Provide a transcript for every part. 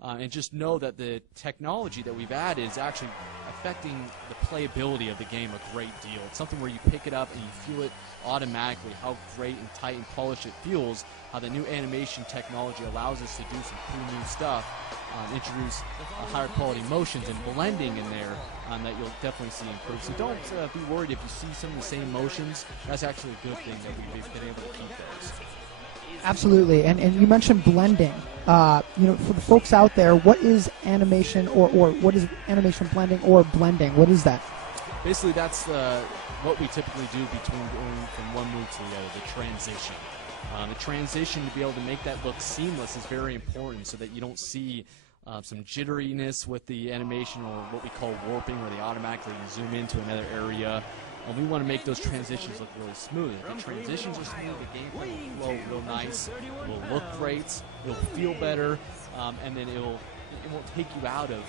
and just know that the technology that we've added is actually affecting the playability of the game a great deal. It's something where you pick it up and you feel it automatically, how great and tight and polished it feels, how the new animation technology allows us to do some cool new stuff, introduce higher quality motions and blending in there that you'll definitely see improve. So don't be worried if you see some of the same motions. That's actually a good thing that we've been able to keep those. Absolutely, and you mentioned blending. You know, for the folks out there, what is animation or what is animation blending or blending? What is that? Basically, that's what we typically do between going from one move to the other, the transition. The transition, to be able to make that look seamless, is very important so that you don't see some jitteriness with the animation, or what we call warping, where they automatically zoom into another area. And we want to make those transitions look really smooth. If the transitions are smooth, the gameplay will flow real nice, it will look great, it will feel better, and then it won't take you out of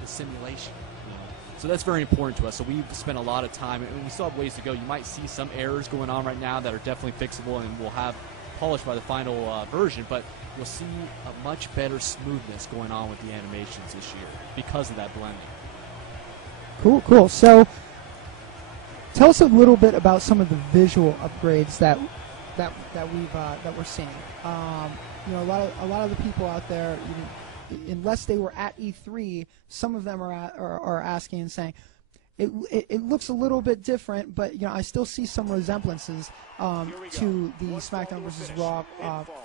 the simulation. You know? So that's very important to us. So we've spent a lot of time, and we still have ways to go. You might see some errors going on right now that are definitely fixable and will have polished by the final version, but you'll see a much better smoothness going on with the animations this year because of that blending. Cool, cool. So tell us a little bit about some of the visual upgrades that we're seeing. You know, a lot of the people out there, unless they were at E3, some of them are asking and saying, it looks a little bit different, but you know, I still see some resemblances to the SmackDown vs. Raw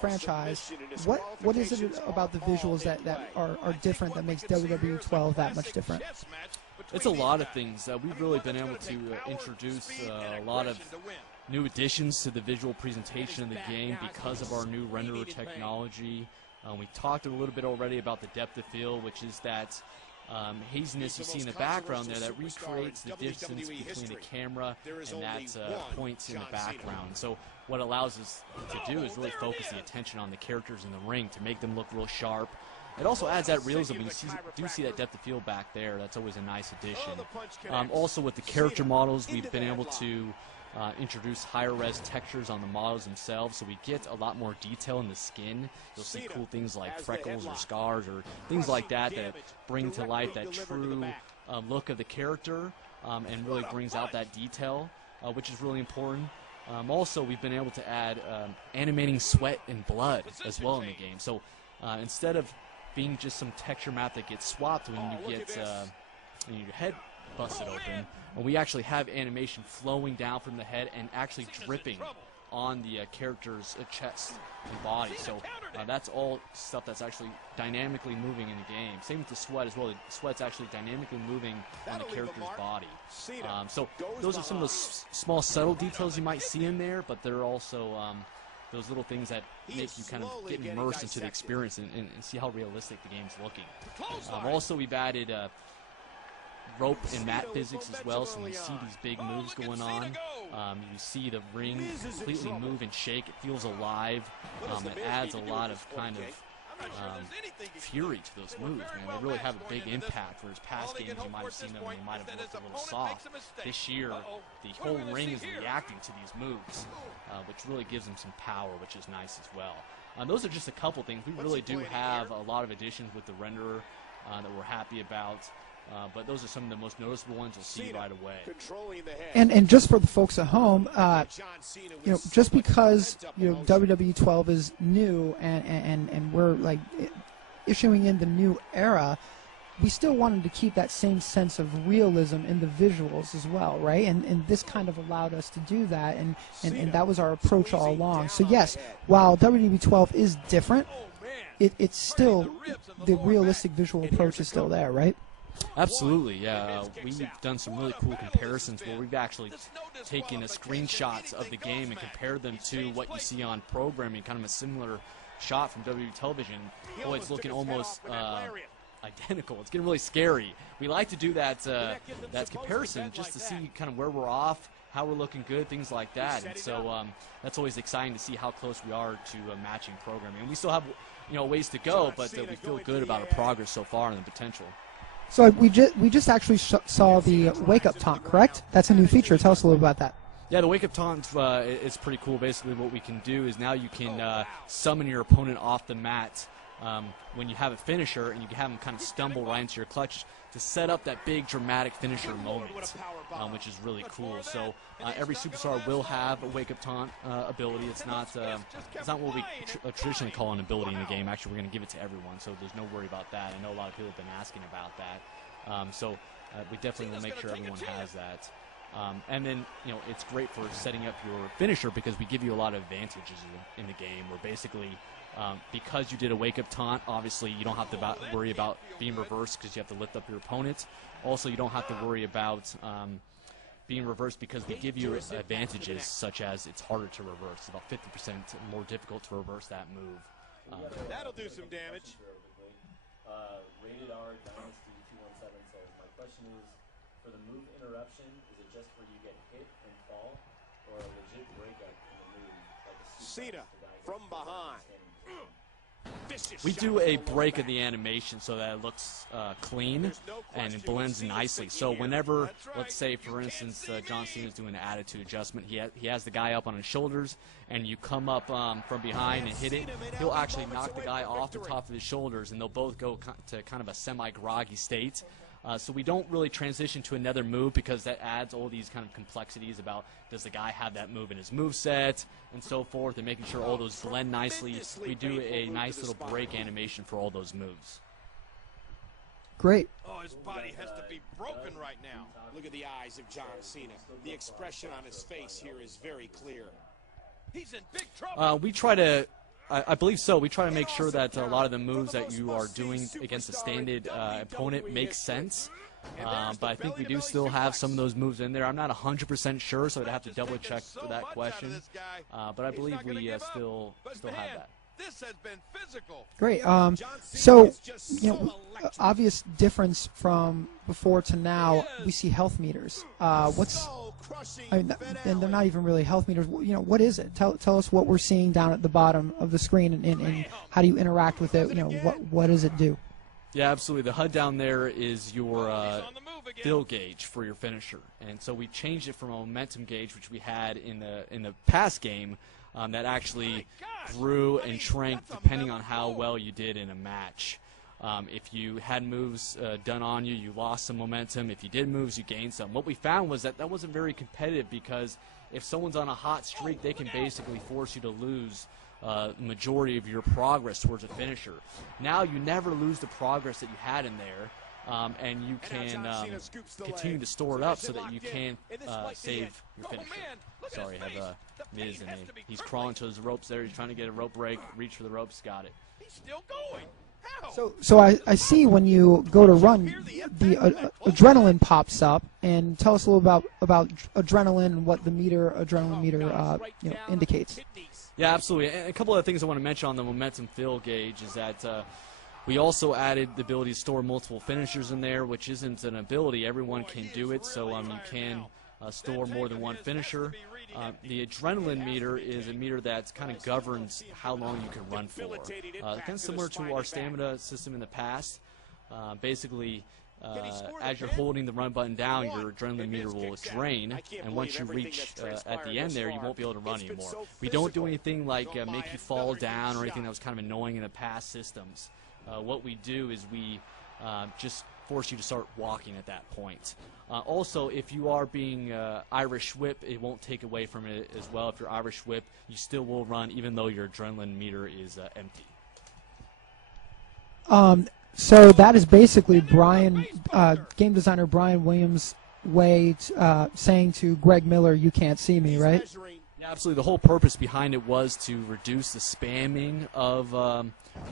franchise. What is it about the visuals that are different that makes WWE 12 that much different? It's a lot of things. We've really been able to introduce a lot of new additions to the visual presentation of the game because of our new renderer technology. We talked a little bit already about the depth of field, which is that haziness you see in the background there that recreates the distance between the camera and that points in the background. So what allows us to do is really focus the attention on the characters in the ring to make them look real sharp. It also adds that realism when you do see that depth of field back there. That's always a nice addition. Also with the character models, we've been able to introduce higher res textures on the models themselves, so we get a lot more detail in the skin. You'll see cool things like freckles or scars or things like that that bring to life that true look of the character and really brings out that detail, which is really important. Also, we've been able to add animating sweat and blood as well in the game. So instead of being just some texture map that gets swapped when you get your head busted open, we actually have animation flowing down from the head and actually dripping on the character's chest and body. So that's all stuff that's actually dynamically moving in the game. Same with the sweat as well. The sweat's actually dynamically moving on the character's body. So those are some of those small subtle details you might see in there, but they're also those little things that make you kind of get immersed into the experience and see how realistic the game's looking. Also, we've added rope and mat physics as well, so when you see these big moves going on, you see the ring completely move and shake. It feels alive. It adds a lot of kind of fury to those moves, man. They really have a big impact, whereas past games you might have seen them and they might have looked a little soft. This year, the whole ring is reacting to these moves, which really gives them some power, which is nice as well. Those are just a couple things. We really do have a lot of additions with the renderer that we're happy about. But those are some of the most noticeable ones you'll see right away. And just for the folks at home, you know, just because WWE 12 is new and we're like issuing in the new era, we still wanted to keep that same sense of realism in the visuals as well, right? And this kind of allowed us to do that, and that was our approach all along. So yes, while WWE 12 is different, it's still the realistic visual approach is still there, right? Absolutely, yeah. We've done some really cool comparisons where we've actually taken screenshots of the game and compared them to what you see on programming, kind of a similar shot from WWE television. Boy, it's looking almost identical. It's getting really scary. We like to do that comparison just to see kind of where we're off, how we're looking good, things like that. And so that's always exciting to see how close we are to matching programming. And we still have ways to go, but we feel good about our progress so far and the potential. So we just actually saw the Wake Up Taunt, correct? That's a new feature. Tell us a little about that. Yeah, the Wake Up Taunt is pretty cool. Basically what we can do is now you can summon your opponent off the mat when you have a finisher and you have them kind of stumble right into your clutch to set up that big dramatic finisher moment, which is really cool. So every superstar will have a wake-up taunt ability. It's not what we traditionally call an ability in the game. Actually, we're going to give it to everyone, so there's no worry about that. I know a lot of people have been asking about that. So we definitely will make sure everyone has that. And then, it's great for setting up your finisher because we give you a lot of advantages in the game. Where basically, because you did a wake-up taunt, obviously you don't have to worry about being reversed because you have to lift up your opponent. Also, you don't have to worry about being reversed because we give you advantages such as it's harder to reverse. It's about 50% more difficult to reverse that move. That'll do some damage. Rated R Dynasty 217 says, my question is, for the move interruption, is it just where you get hit and fall, or a legit breakup in the move? Like a Cena from behind. We do a break of the animation so that it looks clean and it blends nicely. So whenever, let's say, for instance, John Cena's doing an attitude adjustment, he has the guy up on his shoulders, and you come up from behind and hit it, he'll actually knock the guy off the top of his shoulders, and they'll both go to kind of a semi-groggy state. So we don't really transition to another move because that adds all these kind of complexities about does the guy have that move in his moveset and so forth, and making sure all those blend nicely. We do a nice little break animation for all those moves. Great. Oh, his body has to be broken right now. Look at the eyes of John Cena. The expression on his face here is very clear. He's in big trouble. We try to... I believe so. We try to make sure that a lot of the moves that you are doing against a standard opponent make sense. But I think we do still have some of those moves in there. I'm not 100% sure, so I'd have to double check for that question. But I believe we still have that. This has been physical. Great. So, obvious difference from before to now, we see health meters. And they're not even really health meters. What is it? Tell us what we're seeing down at the bottom of the screen, and how do you interact with it? What does it do? Yeah, absolutely. The HUD down there is your fill gauge for your finisher, and so we changed it from a momentum gauge, which we had in the past game, that actually grew and shrank depending on how well you did in a match. If you had moves done on you, you lost some momentum. If you did moves, you gained some. What we found was that wasn't very competitive because if someone's on a hot streak, they can basically force you to lose the majority of your progress towards a finisher. Now you never lose the progress that you had in there, and you can continue to store it up so that you can save your finisher. Sorry, I have Miz, and he's crawling to his ropes there. He's trying to get a rope break, reach for the ropes, got it. He's still going. So I see when you go to run, the adrenaline pops up, and tell us a little about adrenaline and what the adrenaline meter indicates. Yeah, absolutely. And a couple of things I want to mention on the momentum fill gauge is that we also added the ability to store multiple finishers in there, which isn't an ability. Everyone can do it, so you can store more than one finisher. The adrenaline meter is a meter that kind of governs how long you can run for. Kind of similar to our stamina system in the past. Basically, as you're holding the run button down, your adrenaline meter will drain, and once you reach at the end there, you won't be able to run anymore. We don't do anything like make you fall down or anything that was kind of annoying in the past systems. What we do is we just force you to start walking at that point. Also, if you are being Irish whip, it won't take away from it as well. If you're Irish whip, you still will run even though your adrenaline meter is empty. So that is basically game designer Brian Williams' way saying to Greg Miller, "You can't see me," right? Yeah, absolutely. The whole purpose behind it was to reduce the spamming of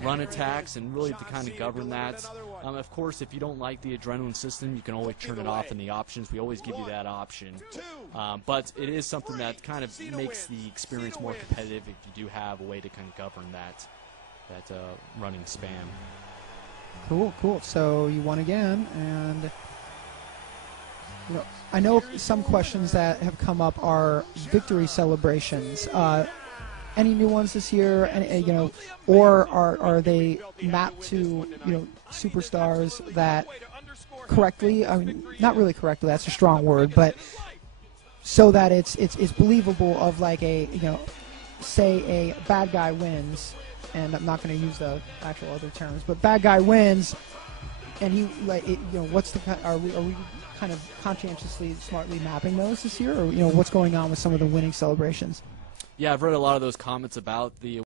run attacks and really to kind of govern that. Of course, if you don't like the adrenaline system, you can always turn it off in the options. We always give you that option. But it is something that kind of makes the experience more competitive if you do have a way to kind of govern that running spam. Cool. So you won again, and I know some questions that have come up are victory celebrations. Any new ones this year? And or are they mapped to superstars that correctly? I mean, not really correctly. That's a strong word, but so that it's believable. Of like say a bad guy wins. and I'm not going to use the actual other terms, but bad guy wins, and he what's the are we kind of conscientiously, smartly mapping those this year, or what's going on with some of the winning celebrations? Yeah, I've read a lot of those comments about the